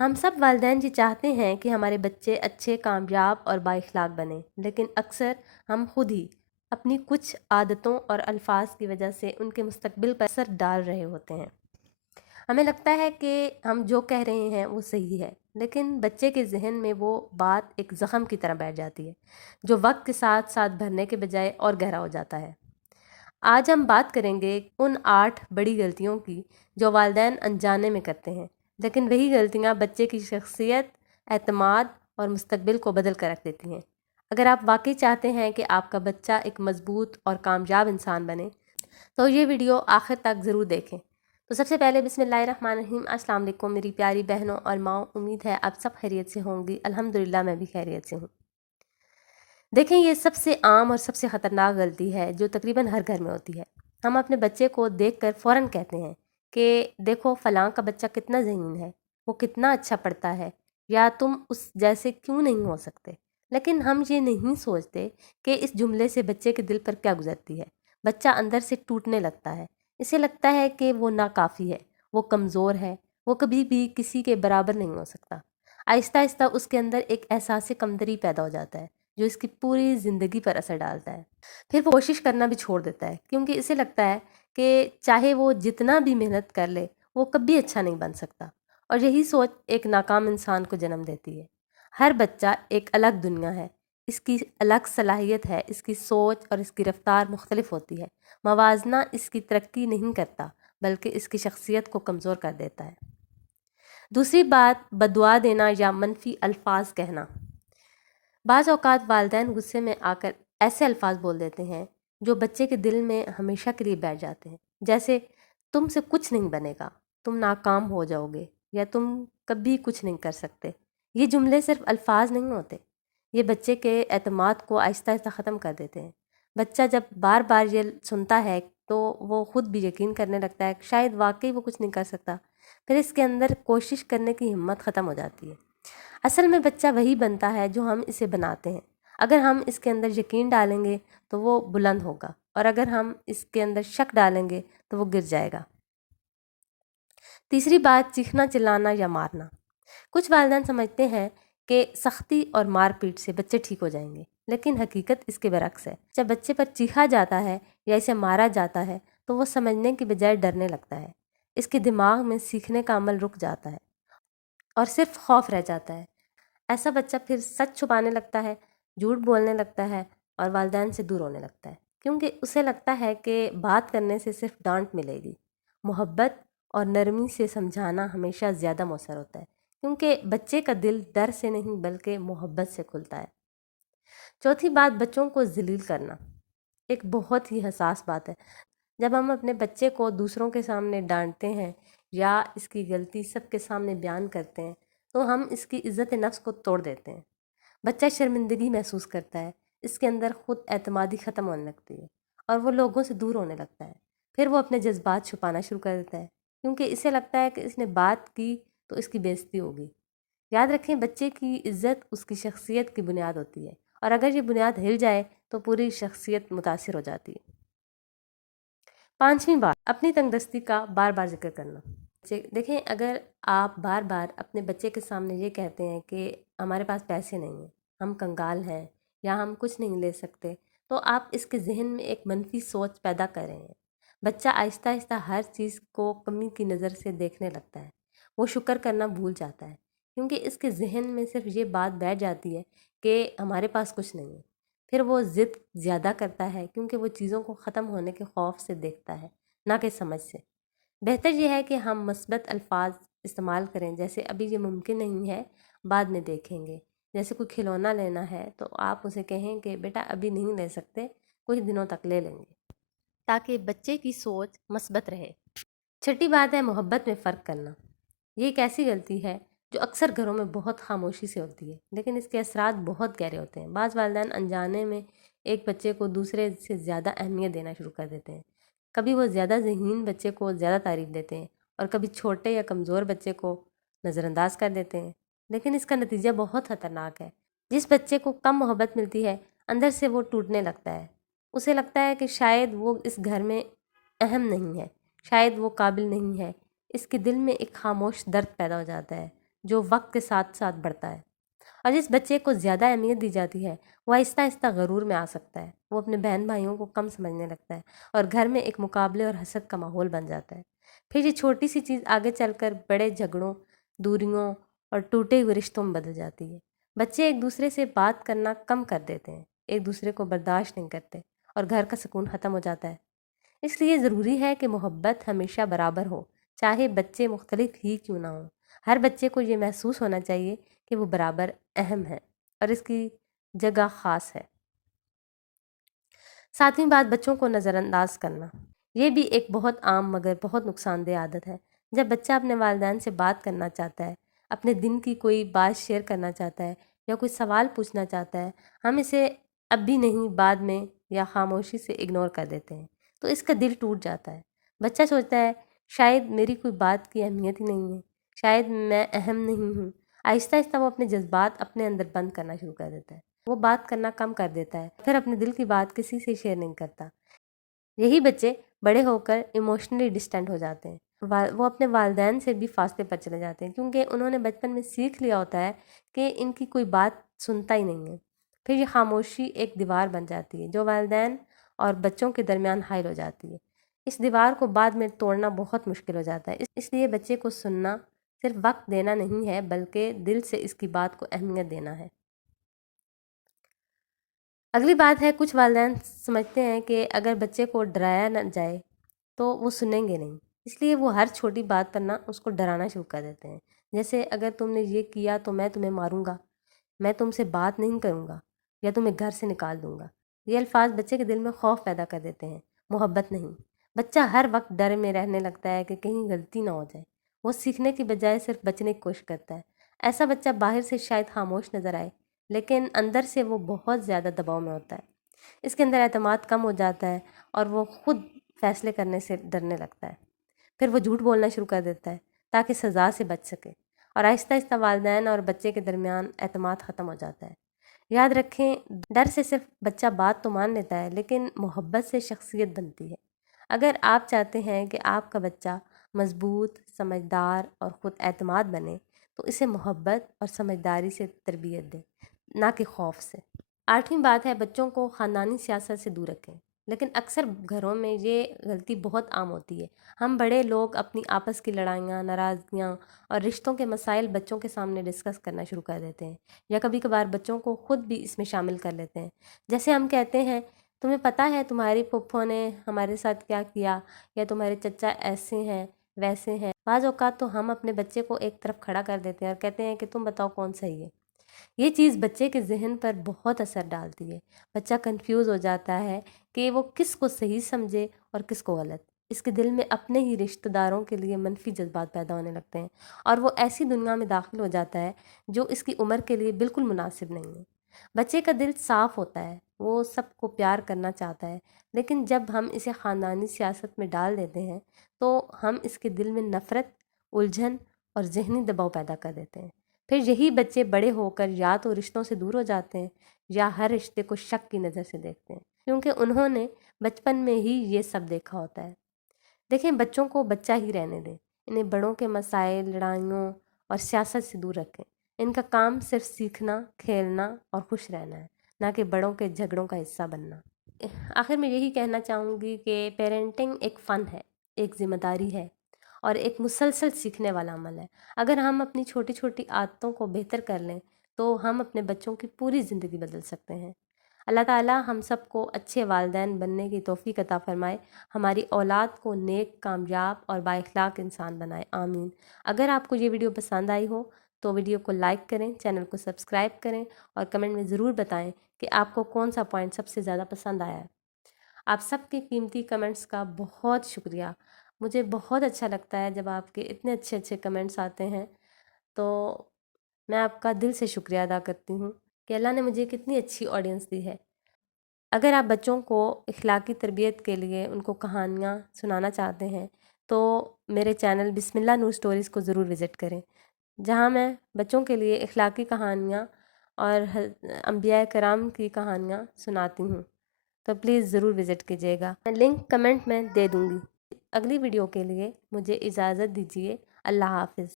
ہم سب والدین یہ چاہتے ہیں کہ ہمارے بچے اچھے، کامیاب اور بااخلاق بنیں، لیکن اکثر ہم خود ہی اپنی کچھ عادتوں اور الفاظ کی وجہ سے ان کے مستقبل پر اثر ڈال رہے ہوتے ہیں۔ ہمیں لگتا ہے کہ ہم جو کہہ رہے ہیں وہ صحیح ہے، لیکن بچے کے ذہن میں وہ بات ایک زخم کی طرح بیٹھ جاتی ہے جو وقت کے ساتھ ساتھ بھرنے کے بجائے اور گہرا ہو جاتا ہے۔ آج ہم بات کریں گے ان 8 بڑی غلطیوں کی جو والدین انجانے میں کرتے ہیں، لیکن وہی غلطیاں بچے کی شخصیت، اعتماد اور مستقبل کو بدل کر رکھ دیتی ہیں۔ اگر آپ واقعی چاہتے ہیں کہ آپ کا بچہ ایک مضبوط اور کامیاب انسان بنے تو یہ ویڈیو آخر تک ضرور دیکھیں۔ تو سب سے پہلے بسم اللہ الرحمن الرحیم۔ السلام علیکم میری پیاری بہنوں اور ماؤں، امید ہے آپ سب خیریت سے ہوں گی۔ الحمدللہ میں بھی خیریت سے ہوں۔ دیکھیں، یہ سب سے عام اور سب سے خطرناک غلطی ہے جو تقریباً ہر گھر میں ہوتی ہے۔ ہم اپنے بچے کو دیکھ کر فوراً کہتے ہیں کہ دیکھو فلاں کا بچہ کتنا ذہین ہے، وہ کتنا اچھا پڑھتا ہے، یا تم اس جیسے کیوں نہیں ہو سکتے۔ لیکن ہم یہ نہیں سوچتے کہ اس جملے سے بچے کے دل پر کیا گزرتی ہے۔ بچہ اندر سے ٹوٹنے لگتا ہے، اسے لگتا ہے کہ وہ ناکافی ہے، وہ کمزور ہے، وہ کبھی بھی کسی کے برابر نہیں ہو سکتا۔ آہستہ آہستہ اس کے اندر ایک احساس کمتری پیدا ہو جاتا ہے جو اس کی پوری زندگی پر اثر ڈالتا ہے۔ پھر وہ کوشش کرنا بھی چھوڑ دیتا ہے، کیونکہ اسے لگتا ہے کہ چاہے وہ جتنا بھی محنت کر لے وہ کبھی اچھا نہیں بن سکتا، اور یہی سوچ ایک ناکام انسان کو جنم دیتی ہے۔ ہر بچہ ایک الگ دنیا ہے، اس کی الگ صلاحیت ہے، اس کی سوچ اور اس کی رفتار مختلف ہوتی ہے۔ موازنہ اس کی ترقی نہیں کرتا بلکہ اس کی شخصیت کو کمزور کر دیتا ہے۔ دوسری بات، بددعا دینا یا منفی الفاظ کہنا۔ بعض اوقات والدین غصے میں آ کر ایسے الفاظ بول دیتے ہیں جو بچے کے دل میں ہمیشہ کے لیے بیٹھ جاتے ہیں، جیسے تم سے کچھ نہیں بنے گا، تم ناکام ہو جاؤ گے، یا تم کبھی کچھ نہیں کر سکتے۔ یہ جملے صرف الفاظ نہیں ہوتے، یہ بچے کے اعتماد کو آہستہ آہستہ ختم کر دیتے ہیں۔ بچہ جب بار بار یہ سنتا ہے تو وہ خود بھی یقین کرنے لگتا ہے کہ شاید واقعی وہ کچھ نہیں کر سکتا، پھر اس کے اندر کوشش کرنے کی ہمت ختم ہو جاتی ہے۔ اصل میں بچہ وہی بنتا ہے جو ہم اسے بناتے ہیں۔ اگر ہم اس کے اندر یقین ڈالیں گے تو وہ بلند ہوگا، اور اگر ہم اس کے اندر شک ڈالیں گے تو وہ گر جائے گا۔ تیسری بات، چیخنا، چلانا یا مارنا۔ کچھ والدین سمجھتے ہیں کہ سختی اور مار پیٹ سے بچے ٹھیک ہو جائیں گے، لیکن حقیقت اس کے برعکس ہے۔ جب بچے پر چیخا جاتا ہے یا اسے مارا جاتا ہے تو وہ سمجھنے کی بجائے ڈرنے لگتا ہے۔ اس کے دماغ میں سیکھنے کا عمل رک جاتا ہے اور صرف خوف رہ جاتا ہے۔ ایسا بچہ پھر سچ چھپانے لگتا ہے، جھوٹ بولنے لگتا ہے اور والدین سے دور ہونے لگتا ہے، کیونکہ اسے لگتا ہے کہ بات کرنے سے صرف ڈانٹ ملے گی۔ محبت اور نرمی سے سمجھانا ہمیشہ زیادہ مؤثر ہوتا ہے، کیونکہ بچے کا دل ڈر سے نہیں بلکہ محبت سے کھلتا ہے۔ چوتھی بات، بچوں کو ذلیل کرنا۔ ایک بہت ہی حساس بات ہے۔ جب ہم اپنے بچے کو دوسروں کے سامنے ڈانٹتے ہیں یا اس کی غلطی سب کے سامنے بیان کرتے ہیں تو ہم اس کی عزت نفس کو توڑ دیتے ہیں۔ بچہ شرمندگی محسوس کرتا ہے، اس کے اندر خود اعتمادی ختم ہونے لگتی ہے اور وہ لوگوں سے دور ہونے لگتا ہے۔ پھر وہ اپنے جذبات چھپانا شروع کر دیتا ہے، کیونکہ اسے لگتا ہے کہ اس نے بات کی تو اس کی بے عزتی ہوگی۔ یاد رکھیں، بچے کی عزت اس کی شخصیت کی بنیاد ہوتی ہے، اور اگر یہ بنیاد ہل جائے تو پوری شخصیت متاثر ہو جاتی ہے۔ پانچویں بات، اپنی تنگدستی کا بار بار ذکر کرنا۔ دیکھیں، اگر آپ بار بار اپنے بچے کے سامنے یہ کہتے ہیں کہ ہمارے پاس پیسے نہیں ہیں، ہم کنگال ہیں، یا ہم کچھ نہیں لے سکتے، تو آپ اس کے ذہن میں ایک منفی سوچ پیدا کر رہے ہیں۔ بچہ آہستہ آہستہ ہر چیز کو کمی کی نظر سے دیکھنے لگتا ہے، وہ شکر کرنا بھول جاتا ہے، کیونکہ اس کے ذہن میں صرف یہ بات بیٹھ جاتی ہے کہ ہمارے پاس کچھ نہیں ہے۔ پھر وہ ضد زیادہ کرتا ہے، کیونکہ وہ چیزوں کو ختم ہونے کے خوف سے دیکھتا ہے، نہ کہ سمجھ سے۔ بہتر یہ ہے کہ ہم مثبت الفاظ استعمال کریں، جیسے ابھی یہ ممکن نہیں ہے، بعد میں دیکھیں گے۔ جیسے کوئی کھلونا لینا ہے تو آپ اسے کہیں کہ بیٹا ابھی نہیں لے سکتے، کچھ دنوں تک لے لیں گے، تاکہ بچے کی سوچ مثبت رہے۔ چھٹی بات ہے، محبت میں فرق کرنا۔ یہ ایک ایسی غلطی ہے جو اکثر گھروں میں بہت خاموشی سے ہوتی ہے، لیکن اس کے اثرات بہت گہرے ہوتے ہیں۔ بعض والدین انجانے میں ایک بچے کو دوسرے سے زیادہ اہمیت دینا شروع کر دیتے ہیں۔ کبھی وہ زیادہ ذہین بچے کو زیادہ تعریف دیتے ہیں اور کبھی چھوٹے یا کمزور بچے کو نظر انداز کر دیتے ہیں، لیکن اس کا نتیجہ بہت خطرناک ہے۔ جس بچے کو کم محبت ملتی ہے، اندر سے وہ ٹوٹنے لگتا ہے۔ اسے لگتا ہے کہ شاید وہ اس گھر میں اہم نہیں ہے، شاید وہ قابل نہیں ہے۔ اس کے دل میں ایک خاموش درد پیدا ہو جاتا ہے جو وقت کے ساتھ ساتھ بڑھتا ہے، اور جس بچے کو زیادہ اہمیت دی جاتی ہے وہ آہستہ آہستہ غرور میں آ سکتا ہے، وہ اپنے بہن بھائیوں کو کم سمجھنے لگتا ہے اور گھر میں ایک مقابلے اور حسد کا ماحول بن جاتا ہے۔ پھر یہ چھوٹی سی چیز آگے چل کر بڑے جھگڑوں، دوریوں اور ٹوٹے ہوئے رشتوں میں بدل جاتی ہے۔ بچے ایک دوسرے سے بات کرنا کم کر دیتے ہیں، ایک دوسرے کو برداشت نہیں کرتے اور گھر کا سکون ختم ہو جاتا ہے۔ اس لیے ضروری ہے کہ محبت ہمیشہ برابر ہو، چاہے بچے مختلف ہی کیوں نہ ہوں۔ ہر بچے کو یہ محسوس ہونا چاہیے کہ وہ برابر اہم ہے اور اس کی جگہ خاص ہے۔ ساتویں بات، بچوں کو نظر انداز کرنا۔ یہ بھی ایک بہت عام مگر بہت نقصان دہ عادت ہے۔ جب بچہ اپنے والدین سے بات کرنا چاہتا ہے، اپنے دن کی کوئی بات شیئر کرنا چاہتا ہے یا کوئی سوال پوچھنا چاہتا ہے، ہم اسے اب بھی نہیں، بعد میں یا خاموشی سے اگنور کر دیتے ہیں، تو اس کا دل ٹوٹ جاتا ہے۔ بچہ سوچتا ہے شاید میری کوئی بات کی اہمیت ہی نہیں ہے، شاید میں اہم نہیں ہوں۔ آہستہ آہستہ وہ اپنے جذبات اپنے اندر بند کرنا شروع کر دیتا ہے، وہ بات کرنا کم کر دیتا ہے، پھر اپنے دل کی بات کسی سے شیئر نہیں کرتا۔ یہی بچے بڑے ہو کر ایموشنلی ڈسٹینٹ ہو جاتے ہیں، وہ اپنے والدین سے بھی فاصلے پر چلے جاتے ہیں، کیونکہ انہوں نے بچپن میں سیکھ لیا ہوتا ہے کہ ان کی کوئی بات سنتا ہی نہیں ہے۔ پھر یہ خاموشی ایک دیوار بن جاتی ہے جو والدین اور بچوں کے درمیان حائل ہو جاتی ہے۔ اس دیوار کو بعد میں توڑنا بہت مشکل ہو جاتا ہے، اس لیے بچے کو سننا صرف وقت دینا نہیں ہے بلکہ دل سے اس کی بات کو اہمیت دینا ہے۔ اگلی بات ہے، کچھ والدین سمجھتے ہیں کہ اگر بچے کو ڈرایا نہ جائے تو وہ سنیں گے نہیں، اس لیے وہ ہر چھوٹی بات پر نا اس کو ڈرانا شروع کر دیتے ہیں، جیسے اگر تم نے یہ کیا تو میں تمہیں ماروں گا، میں تم سے بات نہیں کروں گا یا تمہیں گھر سے نکال دوں گا۔ یہ الفاظ بچے کے دل میں خوف پیدا کر دیتے ہیں، محبت نہیں۔ بچہ ہر وقت ڈر میں رہنے لگتا ہے کہ کہیں غلطی نہ ہو جائے، وہ سیکھنے کی بجائے صرف بچنے کی کوشش کرتا ہے۔ ایسا بچہ باہر سے شاید خاموش نظر آئے لیکن اندر سے وہ بہت زیادہ دباؤ میں ہوتا ہے، اس کے اندر اعتماد کم ہو جاتا ہے اور وہ خود فیصلے کرنے سے ڈرنے لگتا ہے۔ پھر وہ جھوٹ بولنا شروع کر دیتا ہے تاکہ سزا سے بچ سکے، اور آہستہ آہستہ والدین اور بچے کے درمیان اعتماد ختم ہو جاتا ہے۔ یاد رکھیں، ڈر سے صرف بچہ بات تو مان لیتا ہے لیکن محبت سے شخصیت بنتی ہے۔ اگر آپ چاہتے ہیں کہ آپ کا بچہ مضبوط، سمجھدار اور خود اعتماد بنے تو اسے محبت اور سمجھداری سے تربیت دیں، نہ کہ خوف سے۔ آٹھویں بات ہے، بچوں کو خاندانی سیاست سے دور رکھیں، لیکن اکثر گھروں میں یہ غلطی بہت عام ہوتی ہے۔ ہم بڑے لوگ اپنی آپس کی لڑائیاں، ناراضگیاں اور رشتوں کے مسائل بچوں کے سامنے ڈسکس کرنا شروع کر دیتے ہیں، یا کبھی کبھار بچوں کو خود بھی اس میں شامل کر لیتے ہیں۔ جیسے ہم کہتے ہیں تمہیں پتہ ہے تمہاری پھپھو نے ہمارے ساتھ کیا کیا، یا تمہارے چچا ایسے ہیں ویسے ہیں۔ بعض اوقات تو ہم اپنے بچے کو ایک طرف کھڑا کر دیتے ہیں اور کہتے ہیں کہ تم بتاؤ کون صحیح ہے۔ یہ چیز بچے کے ذہن پر بہت اثر ڈالتی ہے، بچہ کنفیوز ہو جاتا ہے کہ وہ کس کو صحیح سمجھے اور کس کو غلط۔ اس کے دل میں اپنے ہی رشتہ داروں کے لیے منفی جذبات پیدا ہونے لگتے ہیں اور وہ ایسی دنیا میں داخل ہو جاتا ہے جو اس کی عمر کے لیے بالکل مناسب نہیں ہے۔ بچے کا دل صاف ہوتا ہے، وہ سب کو پیار کرنا چاہتا ہے، لیکن جب ہم اسے خاندانی سیاست میں ڈال دیتے ہیں تو ہم اس کے دل میں نفرت، الجھن اور ذہنی دباؤ پیدا کر دیتے ہیں۔ پھر یہی بچے بڑے ہو کر یا تو رشتوں سے دور ہو جاتے ہیں یا ہر رشتے کو شک کی نظر سے دیکھتے ہیں، کیونکہ انہوں نے بچپن میں ہی یہ سب دیکھا ہوتا ہے۔ دیکھیں، بچوں کو بچہ ہی رہنے دیں، انہیں بڑوں کے مسائل، لڑائیوں اور سیاست سے دور رکھیں۔ ان کا کام صرف سیکھنا، کھیلنا اور خوش رہنا ہے، نہ کہ بڑوں کے جھگڑوں کا حصہ بننا۔ آخر میں یہی کہنا چاہوں گی کہ پیرنٹنگ ایک فن ہے، ایک ذمہ داری ہے اور ایک مسلسل سیکھنے والا عمل ہے۔ اگر ہم اپنی چھوٹی چھوٹی عادتوں کو بہتر کر لیں تو ہم اپنے بچوں کی پوری زندگی بدل سکتے ہیں۔ اللہ تعالیٰ ہم سب کو اچھے والدین بننے کی توفیق عطا فرمائے، ہماری اولاد کو نیک، کامیاب اور بااخلاق انسان بنائے، آمین۔ اگر آپ کو یہ ویڈیو پسند آئی ہو تو ویڈیو کو لائک کریں، چینل کو سبسکرائب کریں اور کمنٹ میں ضرور بتائیں کہ آپ کو کون سا پوائنٹ سب سے زیادہ پسند آیا ہے۔ آپ سب کے قیمتی کمنٹس کا بہت شکریہ، مجھے بہت اچھا لگتا ہے جب آپ کے اتنے اچھے اچھے کمنٹس آتے ہیں، تو میں آپ کا دل سے شکریہ ادا کرتی ہوں کہ اللہ نے مجھے کتنی اچھی آڈینس دی ہے۔ اگر آپ بچوں کو اخلاقی تربیت کے لیے ان کو کہانیاں سنانا چاہتے ہیں تو میرے چینل بسم اللہ نور سٹوریز کو ضرور وزٹ کریں، جہاں میں بچوں کے لیے اخلاقی کہانیاں اور انبیاء کرام کی کہانیاں سناتی ہوں، تو پلیز ضرور وزٹ کیجیے گا، میں لنک کمنٹ میں دے دوں گی۔ اگلی ویڈیو کے لیے مجھے اجازت دیجیے، اللہ حافظ۔